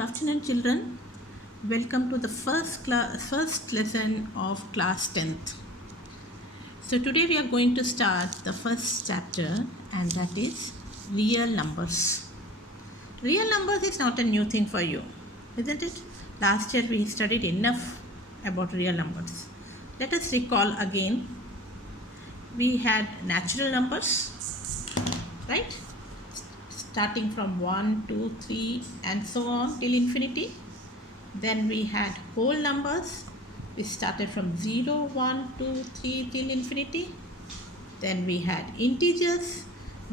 afternoon, children. Welcome to the first lesson of class 10th. So today we are going to start the first chapter, and that is real numbers. Real numbers is not a new thing for you, isn't it? Last year we studied enough about real numbers. Let us recall again. We had natural numbers, right? Starting from 1, 2, 3 and so on till infinity. Then we had whole numbers. We started from 0, 1, 2, 3 till infinity. Then we had integers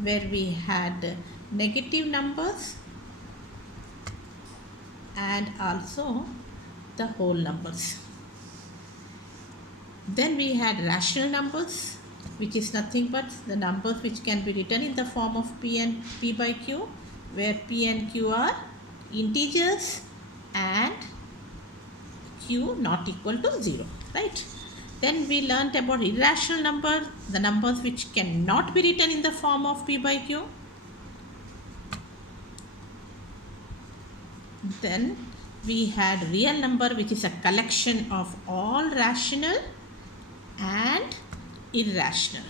where we had negative numbers and also the whole numbers. Then we had rational numbers, which is nothing but the numbers which can be written in the form of P by Q, where P and Q are integers and Q not equal to 0, right? Then we learnt about irrational number, the numbers which cannot be written in the form of P by Q. Then we had real number, which is a collection of all rational and irrational.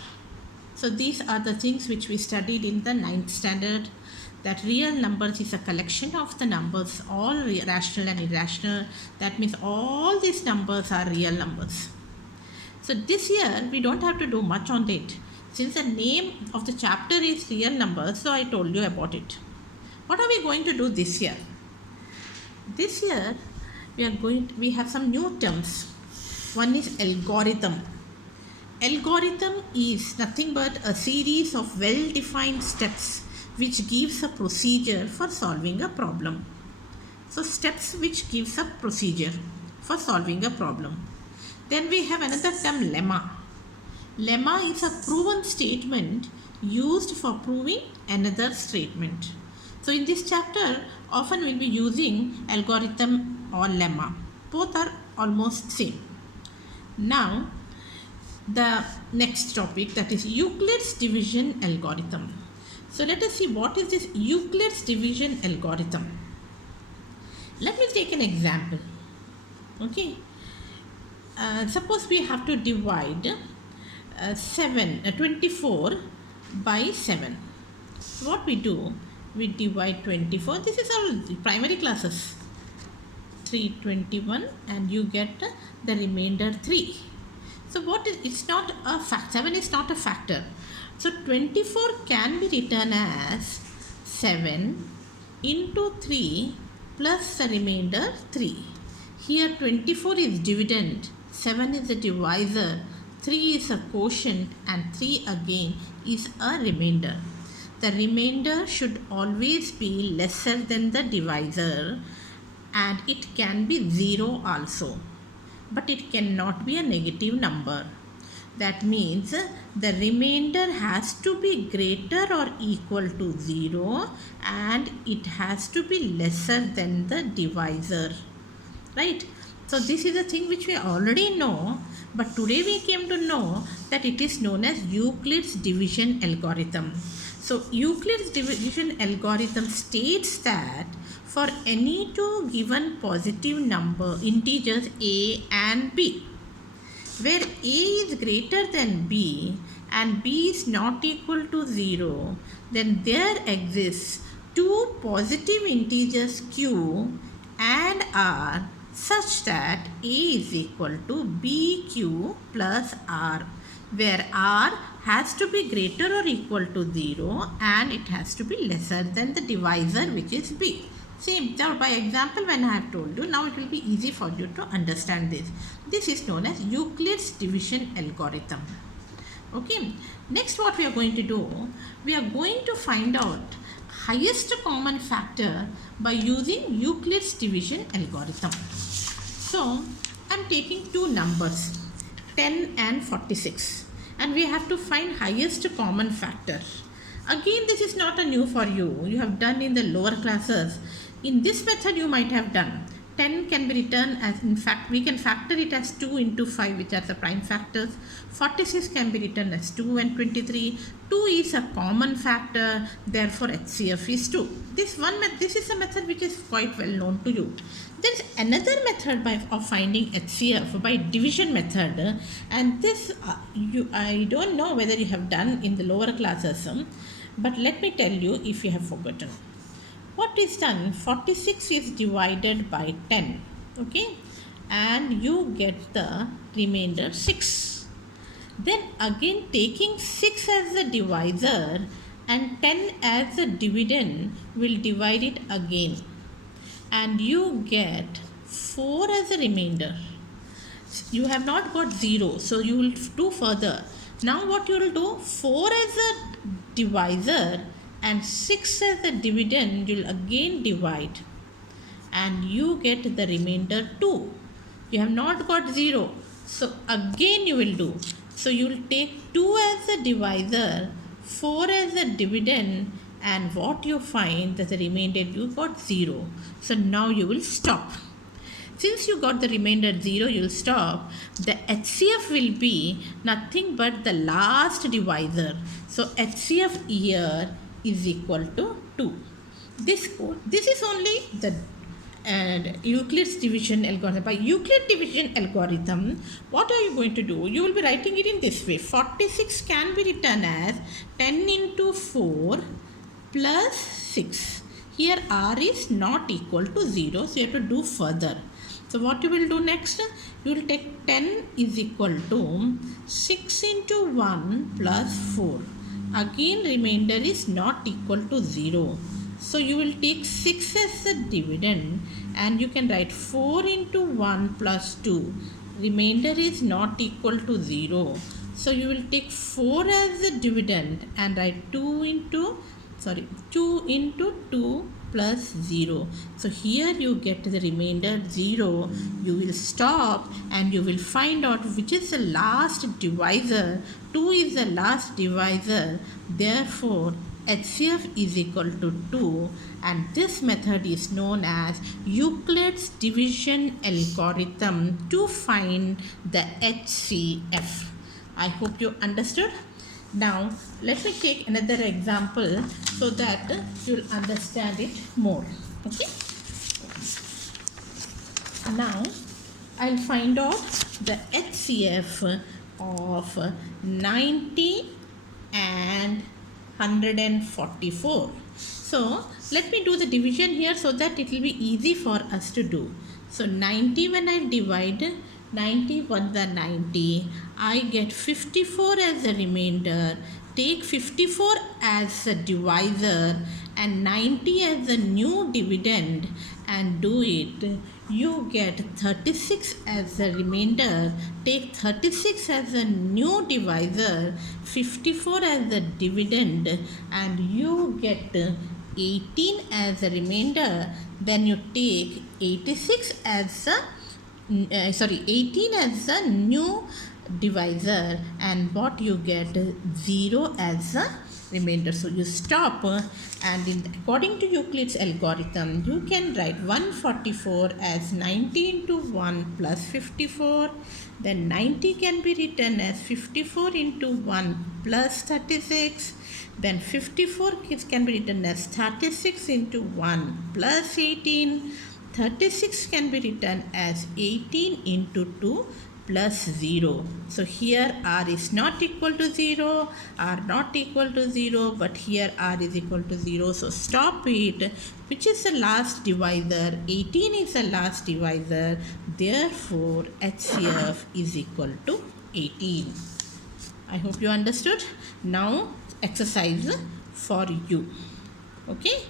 So these are the things which we studied in the 9th standard, that real numbers is a collection of the numbers, all rational and irrational. That means all these numbers are real numbers. So this year we don't have to do much on it. Since the name of the chapter is real numbers, so I told you about it. What are we going to do this year? This year we have some new terms. One is algorithm. Algorithm is nothing but a series of well-defined steps which gives a procedure for solving a problem. So steps which gives a procedure for solving a problem. Then we have another term, lemma. Lemma is a proven statement used for proving another statement. So in this chapter, often we'll be using algorithm or lemma. Both are almost same. Now, the next topic, that is Euclid's division algorithm. So let us see what is this Euclid's division algorithm. Let me take an example. Okay. Suppose we have to divide 24 by 7. So what we do, we divide 24. This is our primary classes. 321 and you get the remainder 3. So it's not a fact, 7 is not a factor. So 24 can be written as 7 into 3 plus the remainder 3. Here 24 is dividend, 7 is a divisor, 3 is a quotient and 3 again is a remainder. The remainder should always be lesser than the divisor, and it can be 0 also. But it cannot be a negative number. That means the remainder has to be greater or equal to 0 and it has to be lesser than the divisor. Right? So this is a thing which we already know, but today we came to know that it is known as Euclid's division algorithm. So Euclid's division algorithm states that for any two given positive number integers a and b, where a is greater than b and b is not equal to 0, then there exists two positive integers q and r such that a is equal to bq plus r, where r has to be greater or equal to 0 and it has to be lesser than the divisor, which is b. Same, now by example when I have told you, now it will be easy for you to understand this. This is known as Euclid's division algorithm. Okay, next what we are going to do, we are going to find out highest common factor by using Euclid's division algorithm. So, I am taking two numbers, 10 and 46, and we have to find highest common factor. Again, this is not a new for you. You have done in the lower classes. In this method you might have done 10 can be written as, in fact, we can factor it as 2 into 5, which are the prime factors. 46 can be written as 2 and 23. 2 is a common factor, therefore HCF is 2. This is a method which is quite well known to you. There is another method of finding HCF by division method, and this I don't know whether you have done in the lower classes, but let me tell you if you have forgotten. What is done? 46 is divided by 10, okay, and you get the remainder 6. Then again taking 6 as the divisor and 10 as the dividend, will divide it again, and you get 4 as a remainder. You have not got 0, so you will do further. Now what you will do? 4 as a divisor and 6 as the dividend, you will again divide, and you get the remainder 2. You have not got 0, so again you will do. So you will take 2 as the divisor, 4 as the dividend, and what you find that the remainder you got 0. So now you will stop. Since you got the remainder 0, you will stop. The HCF will be nothing but the last divisor. So HCF here is equal to 2. This is only the Euclid's division algorithm. By Euclid division algorithm, what are you going to do? You will be writing it in this way. 46 can be written as 10 into 4 plus 6. Here r is not equal to 0, so you have to do further. So what you will do next? You will take 10 is equal to 6 into 1 plus 4. Again remainder is not equal to 0. So you will take 6 as the dividend, and you can write 4 into 1 plus 2. Remainder is not equal to 0. So you will take 4 as the dividend and write 2 into 2 plus 0. So here you get the remainder 0. You will stop and you will find out which is the last divisor. 2 is the last divisor. Therefore, HCF is equal to 2, and this method is known as Euclid's division algorithm to find the HCF. I hope you understood. Now, let me take another example so that you will understand it more. Okay. Now, I will find out the HCF of 90 and 144. So, let me do the division here so that it will be easy for us to do. So, 90 when I divide 90 1 the 90, I get 54 as the remainder. Take 54 as a divisor and 90 as the new dividend and do it. You get 36 as the remainder. Take 36 as a new divisor, 54 as the dividend, and you get 18 as a remainder. Then you take 86 as a 18 as a new divisor, and what you get 0 as a remainder. So you stop, and according to Euclid's algorithm, you can write 144 as 90 into 1 plus 54. Then 90 can be written as 54 into 1 plus 36. Then 54 can be written as 36 into 1 plus 18. 36 can be written as 18 into 2 plus 0. So here r is not equal to 0, r not equal to 0, but here r is equal to 0. So stop it. Which is the last divisor? 18 is the last divisor. Therefore, HCF is equal to 18. I hope you understood. Now, exercise for you. Okay.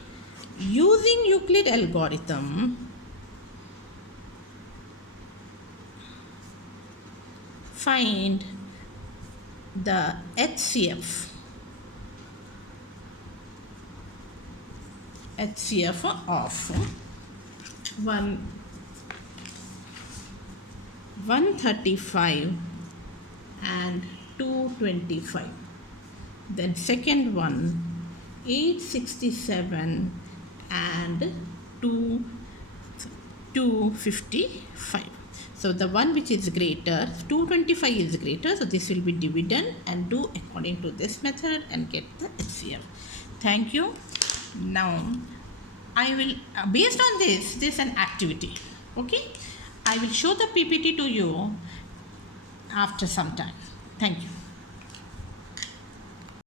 Using Euclid algorithm, find the HCF of 135 and 225. Then second one 867 and 2 255. So the one which is greater, 225 is greater, so this will be dividend, and do according to this method and get the HCF. Thank you. Now I will, based on this is an activity. Okay, I will show the PPT to you after some time. Thank you.